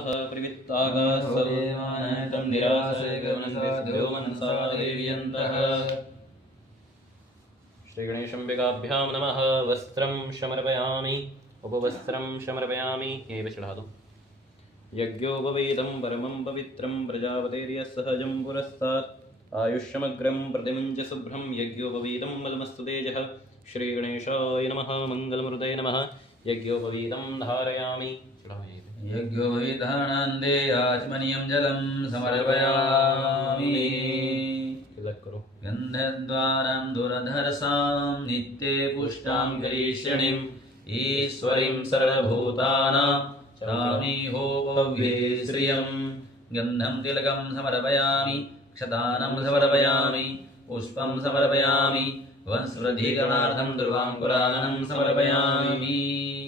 प्रवृत्तागास्सर्वदेवानां निराशयगमनसाध्यो मनसा देव्यन्तः। श्रीगणेशम्बिकाभ्यां नमः। वस्त्रं समर्पयामि, उपवस्त्रं समर्पयामि। एव चढ़ा दो। यज्ञोपवीतं परमं पवित्रं प्रजापतेर्यः सहजं पुरस्तात् आयुष्यमग्रं प्रतिमुञ्च शुभ्रं यज्ञोपवीतं मलमस्तु तेजः। श्रीगणेशाय नमः। मङ्गलमूर्तये नमः। यज्ञोपवीतं धारयामि। यज्ञोपवीतानन्दे आचमनीयं जलं समर्पयामि। गन्धद्वारां दुरधरसां नित्ये पुष्टां गिरीशिणीं ईश्वरीं सर्वभूतानां चामि होपव्ये श्रियं। गन्धं तिलकं समर्पयामि, क्षतानं समर्पयामि, पुष्पं समर्पयामि, वंशवृद्धिकरणार्थं दुर्वाङ्कुरानं समर्पयामि।